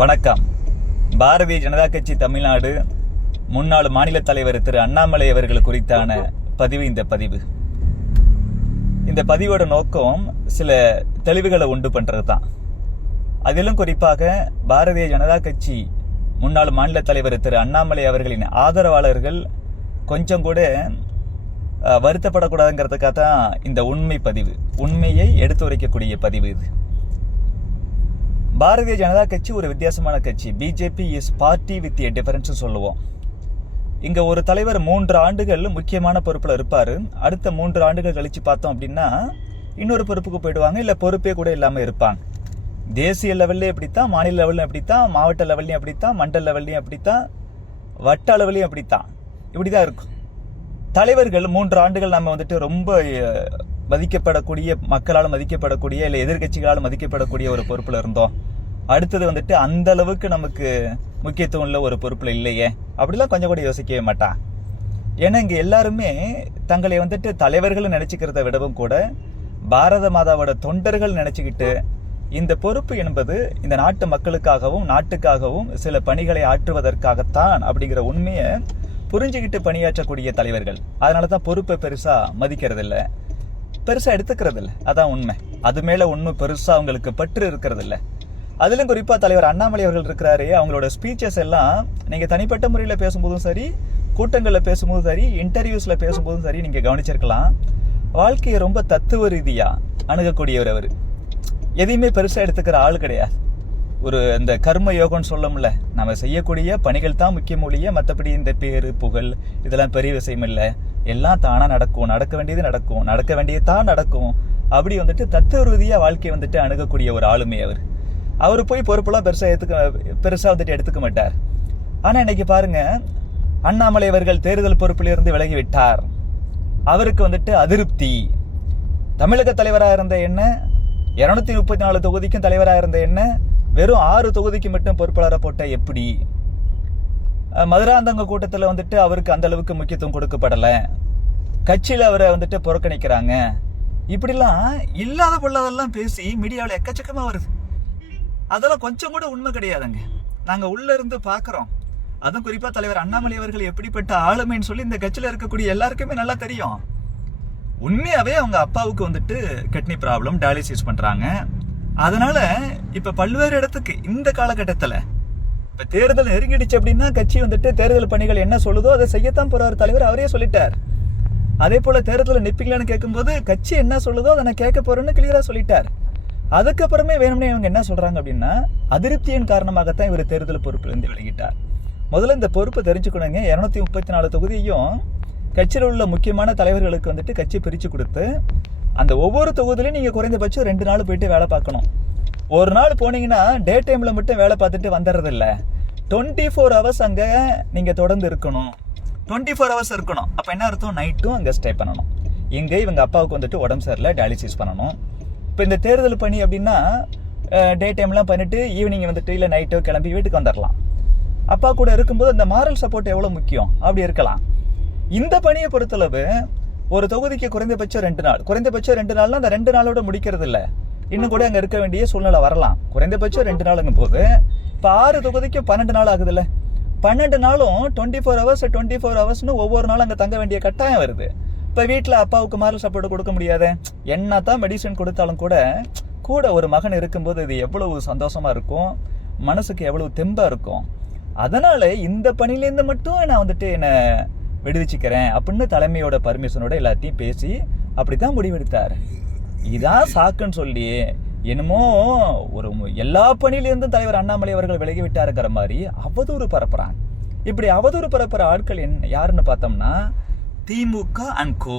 வணக்கம். பாரதிய ஜனதா கட்சி தமிழ்நாடு முன்னாள் மாநில தலைவர் திரு அண்ணாமலை அவர்கள் குறித்தான பதிவு இந்த பதிவோட நோக்கம் சில தெளிவுகளை உண்டு பண்றது தான். அதிலும் குறிப்பாக பாரதிய ஜனதா கட்சி முன்னாள் மாநில தலைவர் திரு அண்ணாமலை அவர்களின் ஆதரவாளர்கள் கொஞ்சம் கூட வருத்தப்படக்கூடாதுங்கிறதுக்காக தான் இந்த உண்மையை எடுத்துரைக்கக்கூடிய பதிவு இது. பாரதிய ஜனதா கட்சி ஒரு வித்தியாசமான கட்சி. BJP is party with A difference சொல்லுவோம். இங்க ஒரு தலைவர் 3 ஆண்டுகள் முக்கியமான பொறுப்புல இருப்பாரு. அடுத்த 3 ஆண்டுகள் கழிச்சு பார்த்தோம் அப்படின்னா இன்னொரு பொறுப்புக்கு போயிடுவாங்க, இல்ல பொறுப்பே கூட இல்லாம இருப்பாங்க. தேசிய லெவல்லையும் அப்படித்தான், மாநில லெவல்லையும் அப்படித்தான், மாவட்ட லெவல்லையும் அப்படித்தான், மண்டல லெவல்லையும் அப்படித்தான், வட்ட அளவுலையும் அப்படித்தான். இப்படிதான் இருக்கும். தலைவர்கள் 3 ஆண்டுகள் நம்ம ரொம்ப மதிக்கப்படக்கூடிய, மக்களால் மதிக்கப்படக்கூடிய, இல்லை எதிர்கட்சிகளால் மதிக்கப்படக்கூடிய ஒரு பொறுப்புல இருந்தோம். அடுத்தது அந்த அளவுக்கு நமக்கு முக்கியத்துவம் உள்ள ஒரு பொறுப்புல இல்லையே, அப்படிலாம் கொஞ்சம் கூட யோசிக்கவே மாட்டான். ஏன்னா இங்க எல்லாருமே தங்களை தலைவர்கள் நினைச்சுக்கிறத விடவும் கூட பாரத மாதாவோட தொண்டர்கள் நினைச்சுக்கிட்டு இந்த பொறுப்பு என்பது இந்த நாட்டு மக்களுக்காகவும் நாட்டுக்காகவும் சில பணிகளை ஆற்றுவதற்காகத்தான் அப்படிங்கிற உண்மையை புரிஞ்சுக்கிட்டு பணியாற்றக்கூடிய தலைவர்கள். அதனாலதான் பொறுப்பை பெருசா மதிக்கிறது இல்லை, பெருசா எடுத்துக்கிறது இல்லை. அதான் உண்மை. அது மேல ஒன்றும் பெருசா அவங்களுக்கு பற்று இருக்கிறது இல்லை. அதிலும் குறிப்பா தலைவர் அண்ணாமலை அவர்கள் இருக்கிறாரு, அவங்களோட ஸ்பீச்சஸ் எல்லாம் நீங்க தனிப்பட்ட முறையில பேசும்போதும் சரி, கூட்டங்கள்ல பேசும்போதும் சரி, இன்டர்வியூஸ்ல பேசும்போதும் சரி, நீங்க கவனிச்சிருக்கலாம். வாழ்க்கையை ரொம்ப தத்துவ ரீதியா அணுகக்கூடியவர் அவர். எதையுமே பெருசா எடுத்துக்கிற ஆள் கிடையாது. ஒரு இந்த கர்ம யோகம்னு சொல்லமுல்ல, நம்ம செய்யக்கூடிய பணிகள் தான் முக்கியம் ஒழிய மற்றபடி இந்த பேரு புகழ் இதெல்லாம் பெரிய விஷயம் இல்லை. எல்லாம் தானா நடக்கும், நடக்க வேண்டியது நடக்கும், நடக்க வேண்டியது தான் நடக்கும். அப்படி தத்துவ ரீதியா வாழ்க்கையை அணுகக்கூடிய ஒரு ஆளுமை அவர். அவரு போய் பொறுப்பெல்லாம் பெருசா எடுத்துக்க மாட்டார். ஆனா இன்னைக்கு பாருங்க, அண்ணாமலை அவர்கள் தேர்தல் பொறுப்பிலிருந்து விலகிவிட்டார். அவருக்கு அதிருப்தி. தமிழக தலைவராக இருந்த என்ன, 234 தொகுதிக்கும் தலைவராக இருந்த என்ன, வெறும் 6 தொகுதிக்கு மட்டும் பொறுப்பாளரை போட்ட எப்படி? மதுராந்தக கூட்டத்தில் அவருக்கு அந்த அளவுக்கு முக்கியத்துவம் கொடுக்கப்படல. கட்சியில அவரை புறக்கணிக்கிறாங்க. இப்படிலாம் இல்லாத பொல்லாதெல்லாம் பேசி மீடியாவில் எக்கச்சக்கமா வருது. அதெல்லாம் கொஞ்சம் கூட உண்மை கிடையாதுங்க. நாங்க உள்ள இருந்து பாக்குறோம். அதுவும் குறிப்பா தலைவர் அண்ணாமலை அவர்கள் எப்படிப்பட்ட ஆளுமைன்னு சொல்லி இந்த கட்சியில இருக்கக்கூடிய எல்லாருக்குமே நல்லா தெரியும். உண்மையாவே அவங்க அப்பாவுக்கு கிட்னி ப்ராப்ளம், டயாலிசிஸ் பண்றாங்க. அதனால இப்ப பல்வேறு இடத்துக்கு இந்த காலகட்டத்துல இப்ப தேர்தல் நெருங்கிடுச்சு அப்படின்னா கட்சி தேர்தல் பணிகள் என்ன சொல்லுதோ அதை செய்யத்தான் போறாரு தலைவர். அவரே சொல்லிட்டார். அதே போல தேர்தலில் நிப்பீங்களான்னு கேட்கும்போது கட்சி என்ன சொல்லுதோ அதை நான் கேட்க போறேன்னு கிளியரா சொல்லிட்டார். அதுக்கப்புறமே வேணும்னே இவங்க என்ன சொல்றாங்க அப்படின்னா, அதிருப்தியின் காரணமாகத்தான் இவர் தேர்தல் பொறுப்பிலிருந்து விலகிட்டார். முதல்ல இந்த பொறுப்பை தெரிஞ்சுக்கணுங்க. 234 தொகுதியையும் கட்சியில் உள்ள முக்கியமான தலைவர்களுக்கு கட்சி பிரிச்சு கொடுத்து அந்த ஒவ்வொரு தொகுதியிலையும் நீங்க குறைந்தபட்சம் 2 நாள் போயிட்டு வேலை பார்க்கணும். ஒரு நாள் போனீங்கன்னா டே டைம்ல மட்டும் வேலை பார்த்துட்டு வந்துடுறது இல்லை. 24 ஹவர்ஸ் அங்க நீங்க தொடர்ந்து இருக்கணும். 24 ஹவர்ஸ் இருக்கணும். அப்ப என்ன அர்த்தம்? நைட்டும் அங்க ஸ்டே பண்ணணும். இங்க இவங்க அப்பாவுக்கு உடம்பு சரியில்லை, டயாலிசிஸ் பண்ணணும். இப்போ இந்த தேர்தல் பணி அப்படின்னா டே டைம்லாம் பண்ணிட்டு ஈவினிங் இல்லை நைட்டோ கிளம்பி வீட்டுக்கு வந்துடலாம். அப்பா கூட இருக்கும்போது அந்த மாரல் சப்போர்ட் எவ்வளோ முக்கியம், அப்படி இருக்கலாம். இந்த பணியை பொறுத்தளவு ஒரு தொகுதிக்கு குறைந்தபட்சம் 2 நாள், குறைந்தபட்சம் 2 நாள்னா அந்த 2 நாளோட முடிக்கிறது இல்லை, இன்னும் கூட அங்கே இருக்க வேண்டிய சூழ்நிலை வரலாம். குறைந்தபட்சம் 2 நாளுங்கும் போது இப்போ 6 தொகுதிக்கு 12 நாள் ஆகுதுல்ல. 12 நாளும் 24 ஹவர்ஸ்னு ஒவ்வொரு நாளும் அங்கே தங்க வேண்டிய கட்டாயம் வருது. இப்போ வீட்டில் அப்பாவுக்கு மாரல் சப்போர்ட் கொடுக்க முடியாது. என்ன தான் மெடிசன் கொடுத்தாலும் கூட ஒரு மகன் இருக்கும்போது இது எவ்வளவு சந்தோஷமா இருக்கும், மனசுக்கு எவ்வளவு தெம்பா இருக்கும். அதனால இந்த பணியிலேருந்து மட்டும் நான் என்னை விடுவிச்சுக்கிறேன் அப்படின்னு தலைமையோட பர்மிஷனோட எல்லாத்தையும் பேசி அப்படித்தான் முடிவெடுத்தார். இதான் சாக்குன்னு சொல்லி என்னமோ ஒரு எல்லா பணியிலிருந்தும் தலைவர் அண்ணாமலை அவர்கள் விலகி விட்டாருங்கிற மாதிரி அவதூறு பரப்புறாங்க. இப்படி அவதூறு பரப்புற ஆட்கள் யாருன்னு பார்த்தோம்னா திமுக அண்ட் கோ.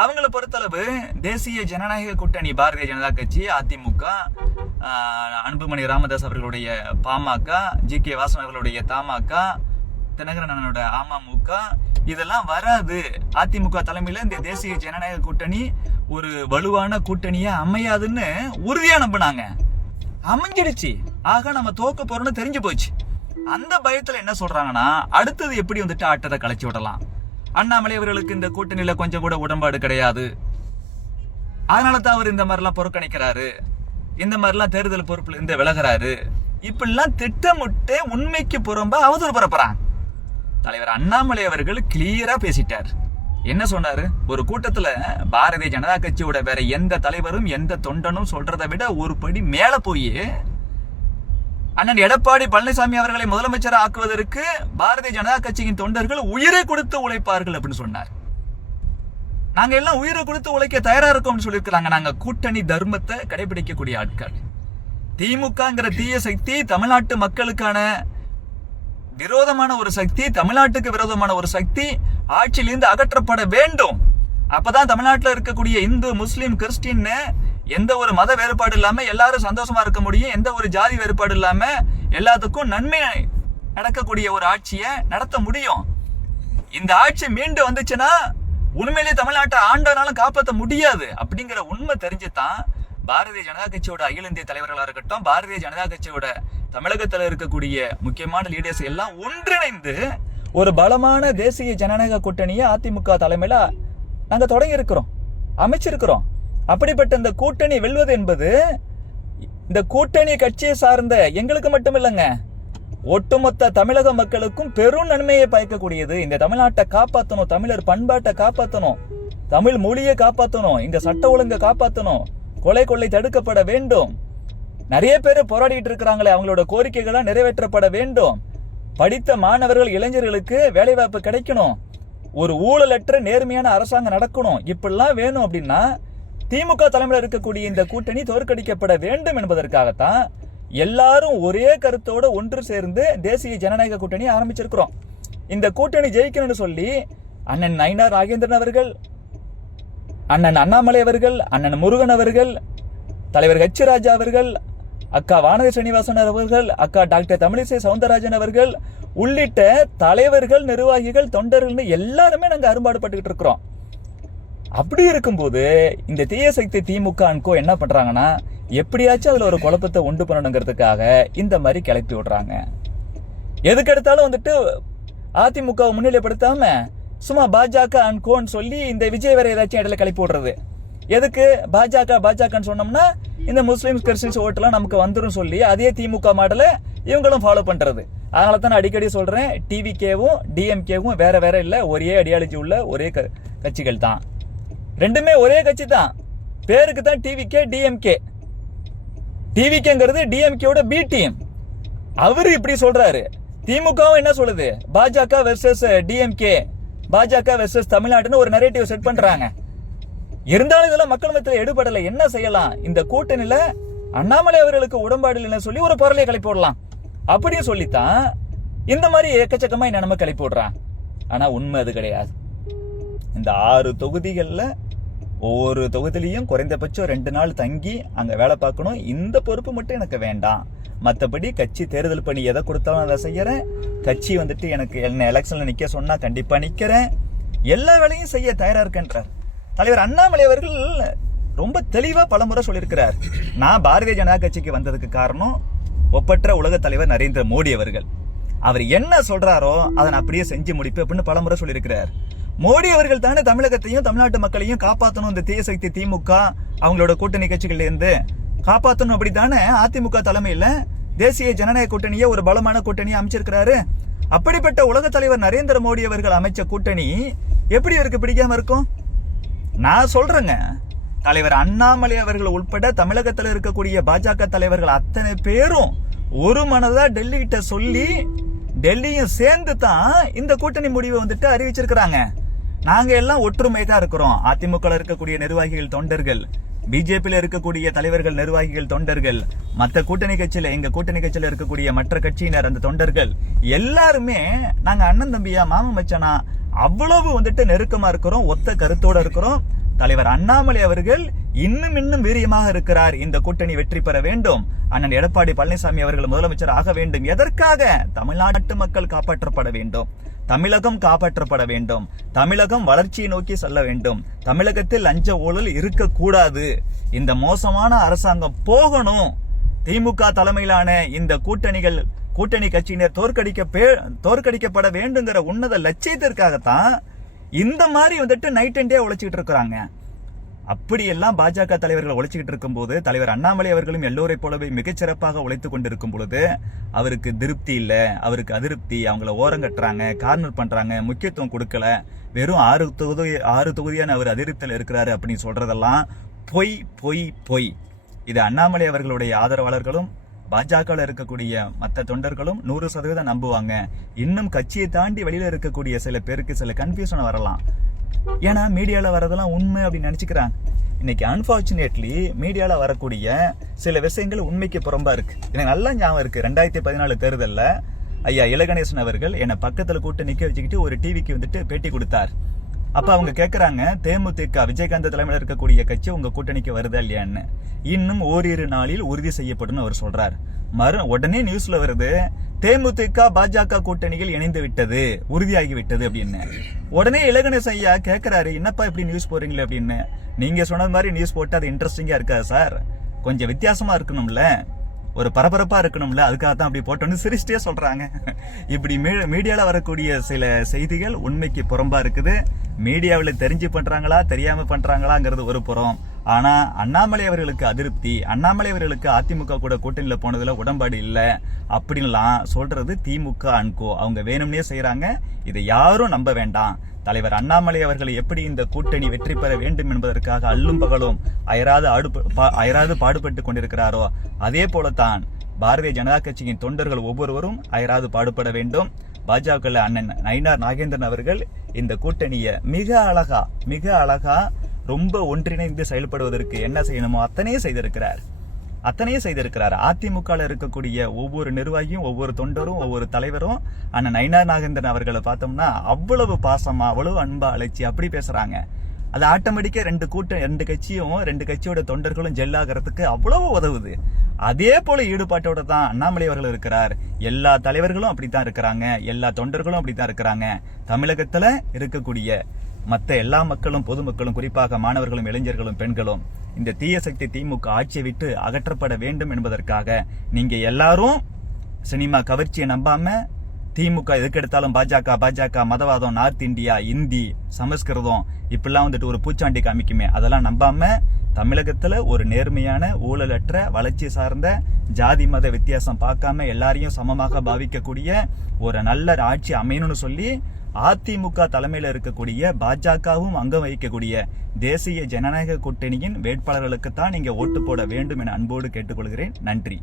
அவங்களை பொறுத்தளவு தேசிய ஜனநாயக கூட்டணி பாரதிய ஜனதா கட்சி, அதிமுக, அன்புமணி ராமதாஸ் அவர்களுடைய பாமக, ஜி.கே. வாசன் அவர்களுடைய தமாக, தினகரனோட அமமுக, இதெல்லாம் வராது. அதிமுக தலைமையில இந்த தேசிய ஜனநாயக கூட்டணி ஒரு வலுவான கூட்டணியா அமையாதுன்னு உறுதியா நம்பினாங்க. அமைஞ்சிடுச்சு. ஆக நம்ம தோக்க போறோம்னு தெரிஞ்சு போச்சு. அந்த பயத்துல என்ன சொல்றாங்கன்னா, அடுத்தது எப்படி ஆட்டத்தை கலைச்சு விடலாம். அண்ணாமலை அவர்களுக்கு இந்த கூட்டணியில கொஞ்சம் கூட உடன்பாடு கிடையாது, அதனால தான் அவர் இந்த மாதிரிலாம் புறக்கணிக்கிறாரு, இந்த மாதிரிலாம் தேர்தல் பொறுப்புல இருந்து விலகிறாரு, இப்படிலாம் திட்டமிட்டு உண்மைக்கு புறம்பா அவதூறு பரப்புறான். தலைவர் அண்ணாமலை அவர்கள் கிளியரா பேசிட்டார். என்ன சொன்னாரு? ஒரு கூட்டத்துல பாரதிய ஜனதா கட்சியோட வேற எந்த தலைவரும் எந்த தொண்டனும் சொல்றதை விட ஒரு படி மேல போய் அண்ணன் எடப்பாடி பழனிசாமி அவர்களை முதலமைச்சர் ஆக்குவதற்கு பாரதிய ஜனதா கட்சியின் தொண்டர்கள் உயிரை கொடுத்து உழைப்பார்கள் அப்படின்னு சொன்னார். நாங்க எல்லாம் உயிரை கொடுத்து உழைக்க தயாரா இருக்கோம்னு சொல்லியிருக்கிறாங்க. நாங்க கூட்டணி தர்மத்தை கடைபிடிக்கக்கூடிய ஆட்கள். திமுகங்கிற தீய சக்தி தமிழ்நாட்டு மக்களுக்கான விரோதமான ஒரு சக்தி, தமிழ்நாட்டுக்கு விரோதமான ஒரு சக்தி ஆட்சியிலிருந்து அகற்றப்பட வேண்டும். அப்பதான் தமிழ்நாட்டில் இருக்கக்கூடிய இந்து, முஸ்லீம், கிறிஸ்டின் எந்த ஒரு மத வேறுபாடு இல்லாம எல்லாரும் சந்தோஷமா இருக்க முடியும். எந்த ஒரு ஜாதி வேறுபாடு இல்லாம எல்லாத்துக்கும் நன்மை நடக்கக்கூடிய ஒரு ஆட்சியை நடத்த முடியும். இந்த ஆட்சி மீண்டு வந்துச்சுன்னா உண்மையிலேயே தமிழ்நாட்டை ஆண்டனாலும் காப்பாற்ற முடியாது அப்படிங்கிற உண்மை தெரிஞ்சுதான் பாரதிய ஜனதா கட்சியோட அகில இந்திய தலைவர்களா இருக்கட்டும், பாரதிய ஜனதா கட்சியோட தமிழகத்தில் இருக்கக்கூடிய முக்கியமான லீடர்ஸ் எல்லாம் ஒன்றிணைந்து ஒரு பலமான தேசிய ஜனநாயக கூட்டணியை அதிமுக தலைமையில நாங்க தொடங்கி இருக்கிறோம், அமைச்சிருக்கிறோம். அப்படிப்பட்ட இந்த கூட்டணி வெல்வது என்பது இந்த கூட்டணி கட்சியை சார்ந்த எங்களுக்கு மட்டும் இல்லைங்க, ஒட்டுமொத்த தமிழக மக்களுக்கும் பெரும் நன்மையை பயக்கக்கூடியது. இந்த தமிழ்நாட்டை காப்பாற்றணும், தமிழர் பண்பாட்டை காப்பாற்றணும், தமிழ் மொழியை காப்பாற்றணும், இங்க சட்ட ஒழுங்கை காப்பாற்றணும், கொலை கொள்ளை தடுக்கப்பட வேண்டும். நிறைய பேர் போராடிட்டு இருக்கிறாங்களே, அவங்களோட கோரிக்கைகளா நிறைவேற்றப்பட வேண்டும். படித்த மாணவர்கள், இளைஞர்களுக்கு வேலைவாய்ப்பு கிடைக்கணும், ஒரு ஊழலற்ற நேர்மையான அரசாங்கம் நடக்கணும். இப்படிலாம் வேணும் அப்படின்னா திமுக தலைமையில் இருக்கக்கூடிய இந்த கூட்டணி தோற்கடிக்கப்பட வேண்டும் என்பதற்காகத்தான் எல்லாரும் ஒரே கருத்தோட ஒன்று சேர்ந்து தேசிய ஜனநாயக கூட்டணி ஆரம்பிச்சிருக்கிறோம். இந்த கூட்டணி ஜெயிக்கணும்னு சொல்லி அண்ணன் நயினார் நாகேந்திரன் அவர்கள், அண்ணன் அண்ணாமலை அவர்கள், அண்ணன் முருகன் அவர்கள், தலைவர் ஹெச் ராஜா அவர்கள், அக்கா வானதி சீனிவாசன் அவர்கள், அக்கா டாக்டர் தமிழிசை சவுந்தரராஜன் அவர்கள் உள்ளிட்ட தலைவர்கள், நிர்வாகிகள், தொண்டர்கள் எல்லாருமே நாங்க அரும்பாடுபட்டுக்கிட்டு இருக்கிறோம். அப்படி இருக்கும்போது இந்த தீய சக்தி திமுக என்ன பண்றாங்கன்னா, எப்படியாச்சும் அதுல ஒரு குழப்பத்தை உண்டு பண்ணணுங்கிறதுக்காக இந்த மாதிரி கிளப்பி விடுறாங்க. எதுக்கு எடுத்தாலும் வந்துட்டு அதிமுக முன்னிலைப்படுத்தாம சும்மா பாஜக அன்கோன்னு சொல்லி இந்த விஜய் வேற ஏதாச்சும் இடையில கிளப்பி விடுறது. எதுக்கு பாஜகன்னு சொன்னோம்னா இந்த முஸ்லீம் கிறிஸ்டின்ஸ் ஓட்டுலாம் நமக்கு வந்துடும் சொல்லி அதே திமுக மாடலை இவங்களும் ஃபாலோ பண்றது. அதனால தான் நான் அடிக்கடி சொல்றேன், டிவிகேவும் டிஎம்கேவும் வேற வேற இல்ல, ஒரே ஐடியாலஜி உள்ள ஒரே கட்சிகள் தான். ரெண்டுமே ஒரே கட்சி தான், பேருக்கு தான் டிவிகே டிஎம்கே. டிவிகேங்கிறது டிஎம்கேவோட பி டீம். அவரு இப்படி சொல்றாரு. திமுகவும் என்ன சொல்லுது? பாஜக வெர்சஸ் டிஎம்கே, பாஜக வெர்சஸ் தமிழ்நாடுன்னு ஒரு நரேட்டிவ் செட் பண்றாங்க. இருந்தாலும் இதெல்லாம் மக்கள் மத்தியில் எடுபடலை. என்ன செய்யலாம்? இந்த கூட்டணியில அண்ணாமலை அவர்களுக்கு உடன்பாடு இல்லைன்னு சொல்லி ஒரு பொருளையை கிளப்பி விடலாம் அப்படின்னு சொல்லித்தான் இந்த மாதிரி எக்கச்சக்கமா என்ன நம்ம கிளப்பி விடுறான். ஆனா உண்மை அது கிடையாது. இந்த 6 தொகுதிகள்ல ஒவ்வொரு தொகுதியிலையும் குறைந்தபட்சம் 2 நாள் தங்கி அங்க வேலை பார்க்கணும். இந்த பொறுப்பு மட்டும் எனக்கு வேண்டாம். மற்றபடி கட்சி தேர்தல் பணி எதை கொடுத்தாலும் அதை செய்யறேன். கட்சி வந்துட்டு எனக்கு என்ன எலெக்ஷன்ல நிக்க சொன்னா கண்டிப்பா நிக்கிறேன். எல்லா வேலையும் செய்ய தயாரா இருக்கேன்றார் தலைவர் அண்ணாமலை அவர்கள். ரொம்ப தெளிவா பலமுறை சொல்லியிருக்கிறார். நான் பாரதிய ஜனதா கட்சிக்கு வந்ததுக்கு காரணம் ஒப்பற்ற உலக தலைவர் நரேந்திர மோடி அவர்கள். அவர் என்ன சொல்றாரோ அதை அப்படியே செஞ்சு முடிப்பு அப்படின்னு பலமுறை சொல்லியிருக்கிறார். மோடி அவர்கள் தானே தமிழகத்தையும் தமிழ்நாட்டு மக்களையும் காப்பாற்றணும், இந்த தீய சக்தி திமுக அவங்களோட கூட்டணி கட்சிகள்ல இருந்து காப்பாற்றணும். அப்படித்தானே அதிமுக தலைமையில தேசிய ஜனநாயக கூட்டணியை ஒரு பலமான கூட்டணியை அமைச்சிருக்கிறாரு. அப்படிப்பட்ட உலக தலைவர் நரேந்திர மோடி அவர்கள் அமைச்ச கூட்டணி எப்படி இவருக்கு பிடிக்காம இருக்கும்? நான் சொல்றேங்க, தலைவர் அண்ணாமலை அவர்கள் உட்பட தமிழகத்தில் இருக்கக்கூடிய பாஜக தலைவர்கள் அத்தனை பேரும் ஒரு மனதா டெல்லி கிட்ட சொல்லி டெல்லியும் சேர்ந்து தான் இந்த கூட்டணி முடிவை வந்துட்டு அறிவிச்சிருக்கிறாங்க. நாங்க எல்லாம் ஒற்றுமை தான் இருக்கிறோம். அதிமுக இருக்கக்கூடிய நிர்வாகிகள், தொண்டர்கள், பிஜேபியில இருக்கக்கூடிய தலைவர்கள், நிர்வாகிகள், தொண்டர்கள், மற்ற கூட்டணி கட்சியில எங்க கூட்டணி கட்சியில இருக்கக்கூடிய மற்ற கட்சியினர், அந்த தொண்டர்கள் எல்லாருமே நாங்க அண்ணன் தம்பியா, மாம மச்சானா அவ்வளவு வந்துட்டு நெருக்கமா இருக்கிறோம், ஒத்த கருத்தோட இருக்கிறோம். தலைவர் அண்ணாமலை அவர்கள் இன்னும் வீரியமாக இருக்கிறார். இந்த கூட்டணி வெற்றி பெற வேண்டும். அண்ணன் எடப்பாடி பழனிசாமி அவர்கள் முதலமைச்சர் ஆக வேண்டும். எதற்காக? தமிழ்நாட்டு மக்கள் காப்பாற்றப்பட வேண்டும், தமிழகம் காப்பாற்றப்பட வேண்டும், தமிழகம் வளர்ச்சியை நோக்கி செல்ல வேண்டும், தமிழகத்தில் லஞ்ச ஊழல் இருக்கக்கூடாது, இந்த மோசமான அரசாங்கம் போகணும், திமுக தலைமையிலான இந்த கூட்டணி கட்சியினர் தோற்கடிக்கப்பட வேண்டுங்கிற உன்னத லட்சியத்திற்காகத்தான் இந்த மாதிரி வந்துட்டு நைட் அண்ட் டே உழைச்சிட்டு இருக்கிறாங்க. அப்படியெல்லாம் பாஜக தலைவர்கள் உழைச்சிக்கிட்டு இருக்கும் போது தலைவர் அண்ணாமலை அவர்களும் எல்லோரை போலவே மிகச்சிறப்பாக உழைத்து கொண்டிருக்கும் பொழுது அவருக்கு திருப்தி இல்லை, அவருக்கு அதிருப்தி, அவங்கள ஓரங்கட்டுறாங்க, கார்னர் பண்றாங்க, முக்கியத்துவம் கொடுக்கல, வெறும் 6 தொகுதியான அவர் அதிருப்தியில் இருக்கிறாரு அப்படின்னு சொல்றதெல்லாம் பொய் பொய் பொய். இது அண்ணாமலை அவர்களுடைய ஆதரவாளர்களும் பாஜக இருக்கக்கூடிய மற்ற தொண்டர்களும் 100% நம்புவாங்க. இன்னும் கட்சியை தாண்டி வெளியில இருக்கக்கூடிய சில பேருக்கு சில கன்ஃபியூஷன் வரலாம். ஏன்னா மீடியால வரதெல்லாம் உண்மை அப்படின்னு நினைச்சுக்கிறாங்க. இன்னைக்கு அன்பார்ச்சுனேட்லி மீடியால வரக்கூடிய சில விஷயங்கள் உண்மைக்கு புறம்பா இருக்கு. எனக்கு நல்லா ஞாபகம் இருக்கு, 2014 தேர்தல்ல ஐயா இலகணேசன் அவர்கள் என்னை பக்கத்துல கூட்டு நிக்க வச்சுக்கிட்டு ஒரு டிவிக்கு வந்துட்டு பேட்டி கொடுத்தார். அப்ப அவங்க கேக்குறாங்க, தேமுதிக விஜயகாந்த் தலைமையில் இருக்கக்கூடிய கட்சி உங்க கூட்டணிக்கு வருதா இல்லையான்னு. இன்னும் ஓரிரு நாளில் உறுதி செய்யப்படும் அவர் சொல்றார். உடனே நியூஸ்ல வருது, தேமுதிக பாஜக கூட்டணியில் இணைந்து விட்டது, உறுதியாகி விட்டது அப்படின்னு. உடனே இலகணேசன் ஐயா கேட்கிறாரு, என்னப்பா இப்படி நியூஸ் போறீங்களே அப்படின்னு. நீங்க சொன்ன மாதிரி நியூஸ் போட்டு அது இன்ட்ரெஸ்டிங்கா இருக்காது சார், கொஞ்சம் வித்தியாசமா இருக்கணும்ல, ஒரு பரபரப்பா இருக்கணும்ல, அதுக்காக தான் அப்படி போட்டோன்னு சிரிச்சிட்டே சொல்றாங்க. இப்படி மீடியால வரக்கூடிய சில செய்திகள் உண்மைக்கு புறம்பா இருக்குது. மீடியாவில் தெரிஞ்சு பண்றாங்களா தெரியாம பண்றாங்களாங்கிறது ஒரு புறம். ஆனா அண்ணாமலை அவர்களுக்கு அதிருப்தி, அண்ணாமலை அவர்களுக்கு அதிமுக கூட கூட்டணியில போனதுல உடன்பாடு இல்ல அப்படின்லாம் சொல்றது திமுக அன்கோ. அவங்க வேணும்னே செய்யறாங்க. இதை யாரும் நம்ப வேண்டாம். தலைவர் அண்ணாமலை அவர்கள் எப்படி இந்த கூட்டணி வெற்றி பெற வேண்டும் என்பதற்காக அல்லும் பகலும் அயராது பாடுபட்டு கொண்டிருக்கிறாரோ அதே போலத்தான் பாரதிய ஜனதா கட்சியின் தொண்டர்கள் ஒவ்வொருவரும் அயராது பாடுபட வேண்டும். பாஜக அண்ணன் நயினார் நாகேந்திரன் அவர்கள் இந்த கூட்டணியை மிக அழகா ரொம்ப ஒன்றிணைந்து செயல்படுவதற்கு என்ன செய்யணுமோ அத்தனையே செய்திருக்கிறார். அதிமுக இருக்கக்கூடிய ஒவ்வொரு நிர்வாகியும், ஒவ்வொரு தொண்டரும், ஒவ்வொரு தலைவரும் அண்ணன் நயினார் நாகேந்திரன் அவர்களை பார்த்தோம்னா அவ்வளவு பாசமா, அவ்வளவு அன்பா அழைச்சி அப்படி பேசுறாங்க. அது ஆட்டோமேட்டிக்கா ரெண்டு கட்சியோட தொண்டர்களும் ஜெல்லாகிறதுக்கு அவ்வளவு உதவுது. அதே போல ஈடுபாட்டோட தான் அண்ணாமலை அவர்கள் இருக்கிறார். எல்லா தலைவர்களும் அப்படித்தான் இருக்கிறாங்க, எல்லா தொண்டர்களும் அப்படித்தான் இருக்கிறாங்க. தமிழகத்துல இருக்கக்கூடிய மற்ற எல்லா மக்களும், பொதுமக்களும், குறிப்பாக மாணவர்களும், இளைஞர்களும், பெண்களும் இந்த தீய சக்தி திமுக ஆட்சியை விட்டு அகற்றப்பட வேண்டும் என்பதற்காக நீங்க எல்லாரும் சினிமா கவர்ச்சியை நம்பாம திமுக எதுக்கு எடுத்தாலும் பாஜக மதவாதம், நார்த் இந்தியா, இந்தி, சமஸ்கிருதம் இப்படிலாம் வந்துட்டு ஒரு பூச்சாண்டி காமிக்குமே, அதெல்லாம் நம்பாம தமிழகத்துல ஒரு நேர்மையான, ஊழலற்ற, வளர்ச்சி சார்ந்த, ஜாதி மத வித்தியாசம் பார்க்காம எல்லாரையும் சமமாக பாவிக்கக்கூடிய ஒரு நல்ல ஆட்சி அமையணும்னு சொல்லி அதிமுக தலைமையில் இருக்கக்கூடிய பாஜகவும் அங்கம் வகிக்கக்கூடிய தேசிய ஜனநாயக கூட்டணியின் வேட்பாளர்களுக்கு தான் நீங்க ஓட்டு போட வேண்டும் என அன்போடு கேட்டுக்கொள்கிறேன். நன்றி.